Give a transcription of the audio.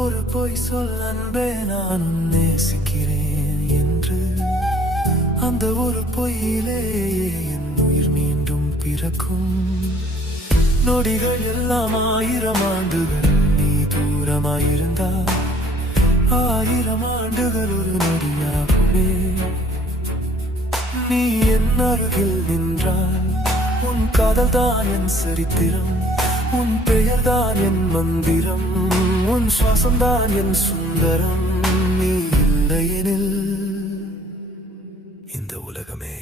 ஒரு பொய் சொல் அன்பே நான் நேசிக்கிறேன் என்று. அந்த ஒரு பொய்யிலேயே என் உயிர் மீண்டும் பிறக்கும். நொடிகள் எல்லாம் 1000 ஆண்டுகள் நீ தூரமாயிருந்தால் 1000 ஆண்டுகள் ஒரு நொடியாகுமே. நீ என் அருகில் நின்றால் உன் காதல் தான் என் சரித்திரம். உன் பெயர் தான் என் மந்திரம். உன் சுவாசம் தான் என் சுந்தரம். நீ இல்லையெனில் இந்த உலகமே